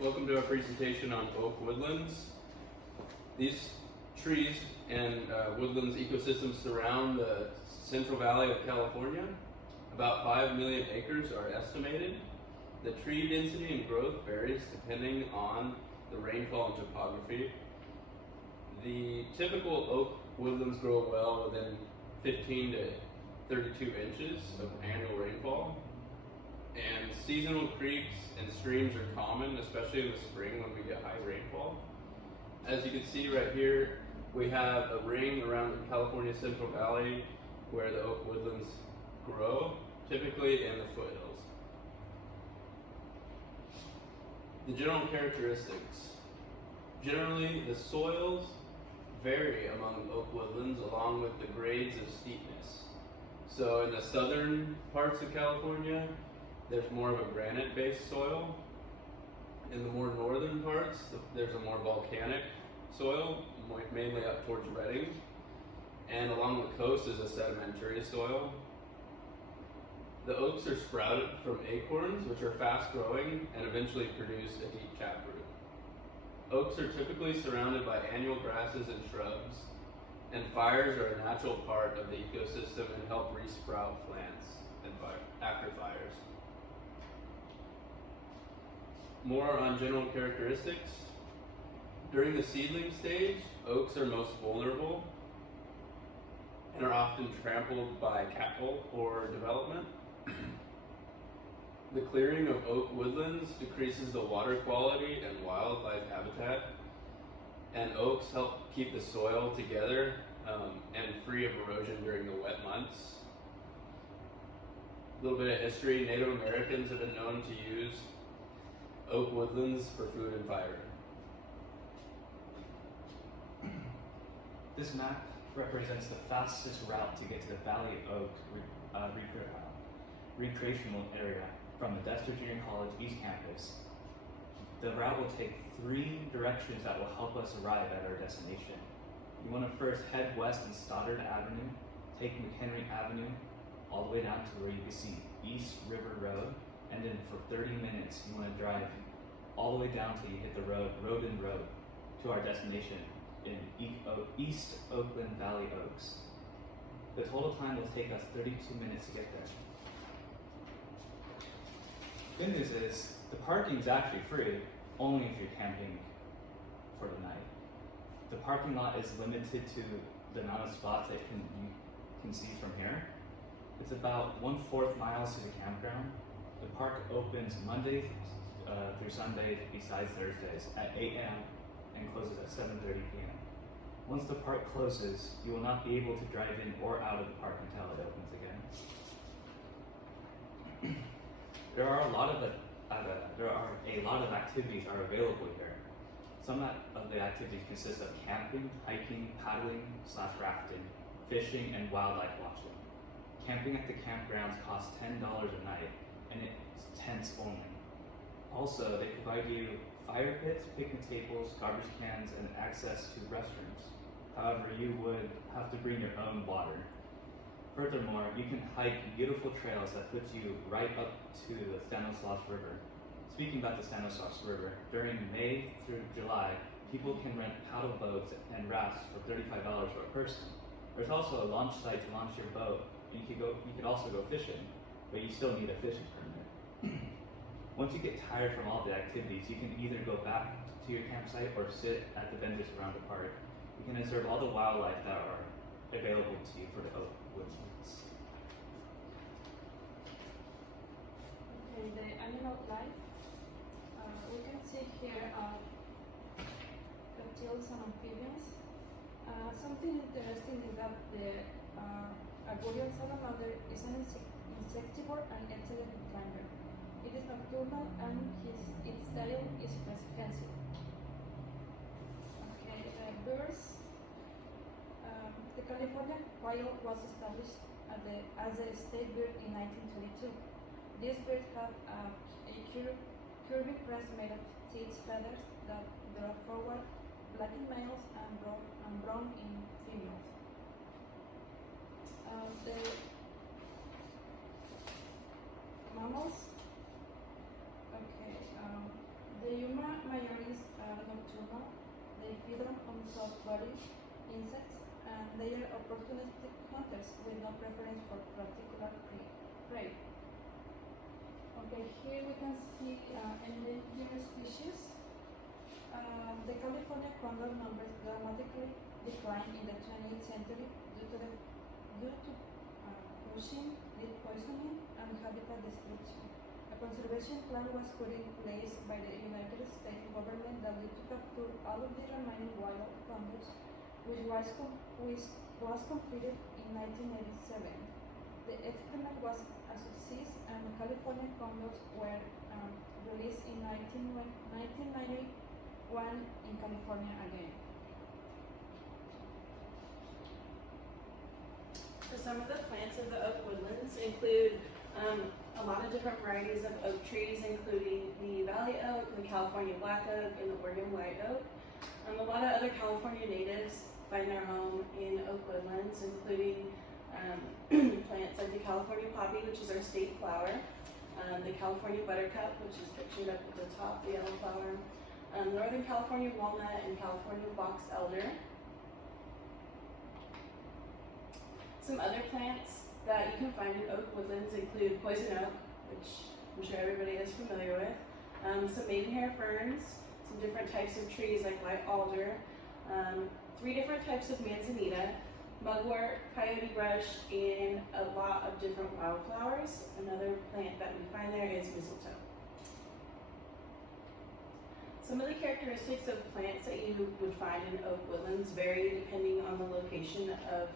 Welcome to our presentation on oak woodlands. These trees and woodlands ecosystems surround the Central Valley of California. About 5 million acres are estimated. The tree density and growth varies depending on the rainfall and topography. The typical oak woodlands grow well within 15 to 32 inches of annual rainfall. And seasonal creeks and streams are common, especially in the spring when we get high rainfall. As you can see right here, we have a ring around the California Central Valley where the oak woodlands grow, typically in the foothills. The general characteristics. Generally, the soils vary among oak woodlands along with the grades of steepness. So in the southern parts of California, there's more of a granite-based soil. In the more northern parts, there's a more volcanic soil, mainly up towards Redding. And along the coast is a sedimentary soil. The oaks are sprouted from acorns, which are fast-growing and eventually produce a deep taproot. Oaks are typically surrounded by annual grasses and shrubs, and fires are a natural part of the ecosystem and help resprout plants after fires. More on general characteristics. During the seedling stage, oaks are most vulnerable and are often trampled by cattle or development. The clearing of oak woodlands decreases the water quality and wildlife habitat, and oaks help keep the soil together and free of erosion during the wet months. A little bit of history. Native Americans have been known to use oak woodlands for food and fire. This map represents the fastest route to get to the Valley Oak recreational area from the Dexter Junior College East Campus. The route will take 3 directions that will help us arrive at our destination. You want to first head west on Stoddard Avenue, take McHenry Avenue, all the way down to where you can see East River Road, and then for 30 minutes you want to drive all the way down till you hit the Roden Road to our destination in East Oakland Valley Oaks. The total time will take us 32 minutes to get there. Good news is, the parking is actually free, only if you're camping for the night. The parking lot is limited to the amount of spots that you can see from here. It's about 1/4 miles to the campground. The park opens Monday through Sunday, besides Thursdays, at 8 a.m. and closes at 7:30 p.m. Once the park closes, you will not be able to drive in or out of the park until it opens again. There are a lot of activities are available here. Some of the activities consist of camping, hiking, paddling / rafting, fishing, and wildlife watching. Camping at the campgrounds costs $10 a night, and it's tents only. Also, they provide you fire pits, picnic tables, garbage cans, and access to restrooms. However, you would have to bring your own water. Furthermore, you can hike beautiful trails that put you right up to the Stanislaus River. Speaking about the Stanislaus River, during May through July, people can rent paddle boats and rafts for $35 per person. There's also a launch site to launch your boat, and you could also go fishing, but you still need a fishing permit. Once you get tired from all the activities, you can either go back to your campsite or sit at the benches around the park. You can observe all the wildlife that are available to you for the oak woodlands. Okay, the animal life. We can see here reptiles and amphibians. Something interesting is that the Iberian salamander is an insectivore and excellent climber. It is nocturnal and its diet is expensive. Okay, birds. The California quail was established as a state bird in 1922. These birds have a curvy crest made of seeds feathers that draw forward, black in males and brown in females. The mammals. Okay, the Yuma syndrome on soft-bodied insects, and they are opportunistic hunters with no preference for particular prey. Okay, here we can see endangered species. The California condor numbers dramatically declined in the 20th century due to poaching, lead poisoning, and habitat destruction. A conservation plan was put in place by the United States government that led to capture all of the remaining wild condors, which was completed in 1987. The experiment was a success, and California condors were released in 1991 in California again. So some of the plants of the oak woodlands include a lot of different varieties of oak trees, including the valley oak, the California black oak, and the Oregon white oak. A lot of other California natives find their home in oak woodlands, including plants like the California poppy, which is our state flower, the California buttercup, which is pictured up at the top, the yellow flower, Northern California walnut, and California box elder. Some other plants that you can find in oak woodlands include poison oak, which I'm sure everybody is familiar with, some maidenhair ferns, some different types of trees like white alder, 3 different types of manzanita, mugwort, coyote brush, and a lot of different wildflowers. Another plant that we find there is mistletoe. Some of the characteristics of plants that you would find in oak woodlands vary depending on the location of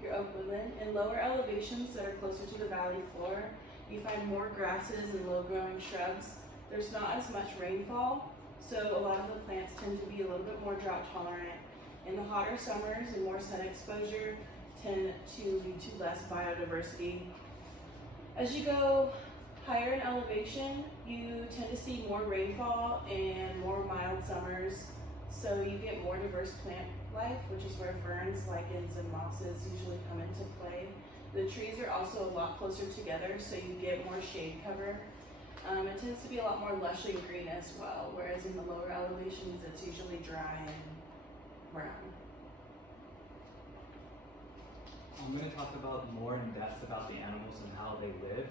your oak woodland. In lower elevations that are closer to the valley floor, you find more grasses and low-growing shrubs. There's not as much rainfall, so a lot of the plants tend to be a little bit more drought tolerant. In the hotter summers and more sun exposure tend to lead to less biodiversity. As you go higher in elevation, you tend to see more rainfall and more mild summers, so you get more diverse plant life, which is where ferns, lichens, and mosses usually come into play. The trees are also a lot closer together, so you get more shade cover. It tends to be a lot more lush and green as well, whereas in the lower elevations, it's usually dry and brown. I'm going to talk about more in depth about the animals and how they live.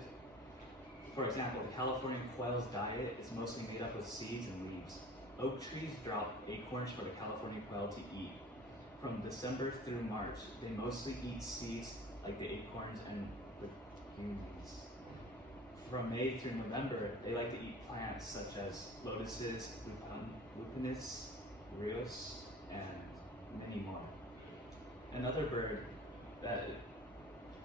For example, the California quail's diet is mostly made up of seeds and leaves. Oak trees drop acorns for the California quail to eat. From December through March, they mostly eat seeds like the acorns and legumes. From May through November, they like to eat plants such as lotuses, lupinus, rios, and many more. Another bird that,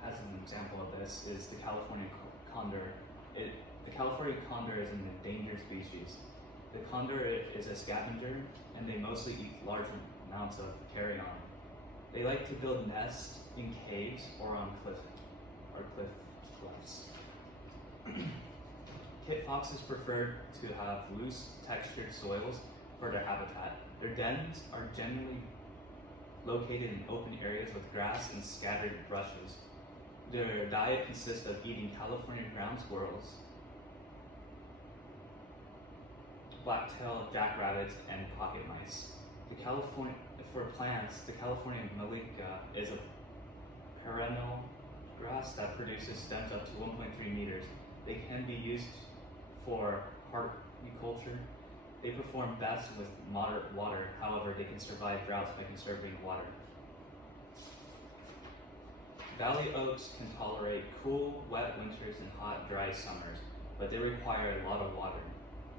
as an example of this, is the California condor. The California condor is an endangered species. The condor is a scavenger, and they mostly eat large amounts of carrion. They like to build nests in caves or on cliffs. Kit foxes prefer to have loose, textured soils for their habitat. Their dens are generally located in open areas with grass and scattered brushes. Their diet consists of eating California ground squirrels, black-tailed jackrabbits, and pocket mice. For plants, the California malica is a perennial grass that produces stems up to 1.3 meters. They can be used for horticulture. They perform best with moderate water. However, they can survive droughts by conserving water. Valley oaks can tolerate cool, wet winters and hot, dry summers, but they require a lot of water.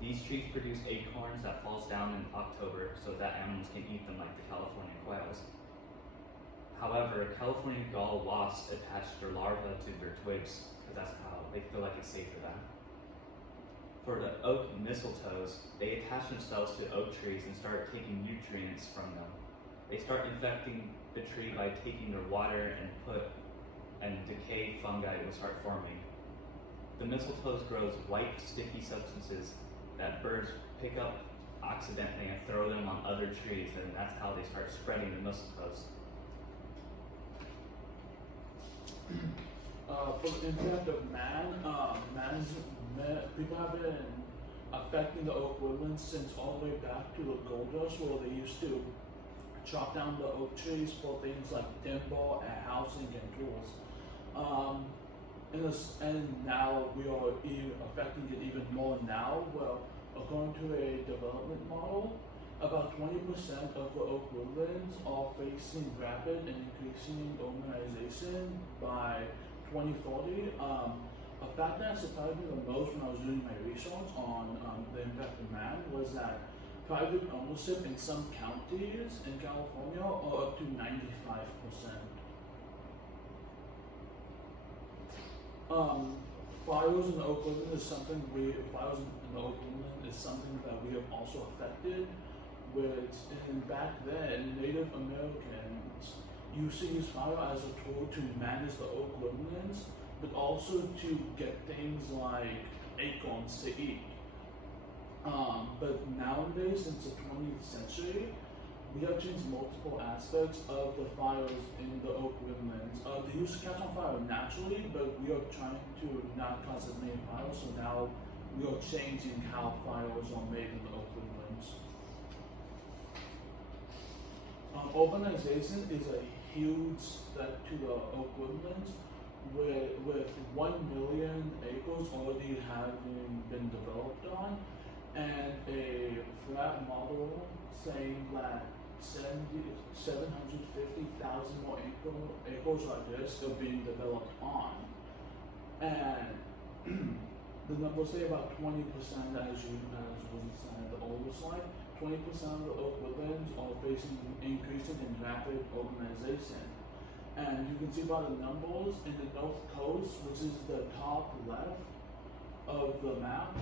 These trees produce acorns that falls down in October so that animals can eat them like the California quails. However, California gall wasps attach their larvae to their twigs because that's how they feel like it's safe for them. For the oak mistletoes, they attach themselves to oak trees and start taking nutrients from them. They start infecting the tree by taking their water and decayed fungi will start forming. The mistletoes grows white, sticky substances that birds pick up accidentally and throw them on other trees, and that's how they start spreading the mistletoes. For the impact of people have been affecting the oak woodlands since all the way back to the gold rush, where they used to chop down the oak trees for things like timber and housing and tools. And now we are affecting it even more now. Well, according to a development model, about 20% of the oak woodlands are facing rapid and increasing urbanization by 2040. A fact that surprised me the most when I was doing my research on the impact of man was that private ownership in some counties in California are up to 95%. Fires in the oak woodland is something that we have also affected. Back then, Native Americans used to use fire as a tool to manage the oak woodlands, but also to get things like acorns to eat. But nowadays, since the 20th century, we have changed multiple aspects of the fires in the oak woodlands. They used to catch on fire naturally, but we are trying to not cause as many fires, so now we are changing how fires are made in the oak woodlands. Urbanization is a huge threat to the oak woodlands, with 1 million acres already having been developed on, and a flat model saying that 750,000 more acres like this are being developed on. And the numbers say about 20%, as was said, the older slide, 20% of the oak woodlands are facing increasing and rapid urbanization. And you can see by the numbers in the North Coast, which is the top left of the map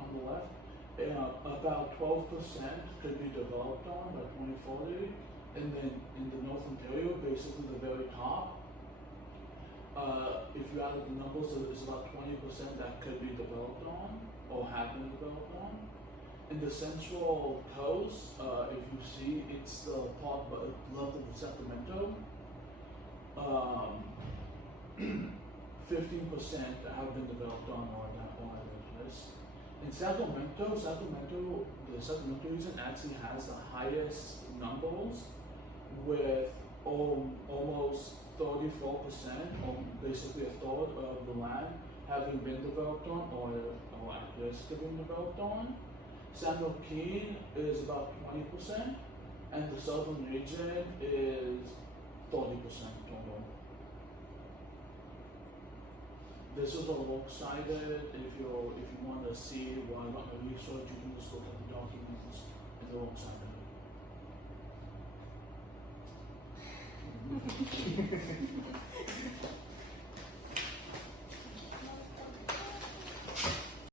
on the left, about 12% could be developed on by 2040, and then in the North Ontario, basically the very top, if you add up the numbers, it's about 20% that could be developed on or have been developed on. In the Central Coast, if you see, it's the part left of Sacramento. 15% have been developed on or that list. In Sacramento, the Sacramento region actually has the highest numbers with almost 34%, or basically a third of the land having been developed on or at risk of being developed on. San Joaquin is about 20%, and the southern region is 30% total. This is a look-sided. If you want to see what about the research, you can just look at the documents in the look-sided.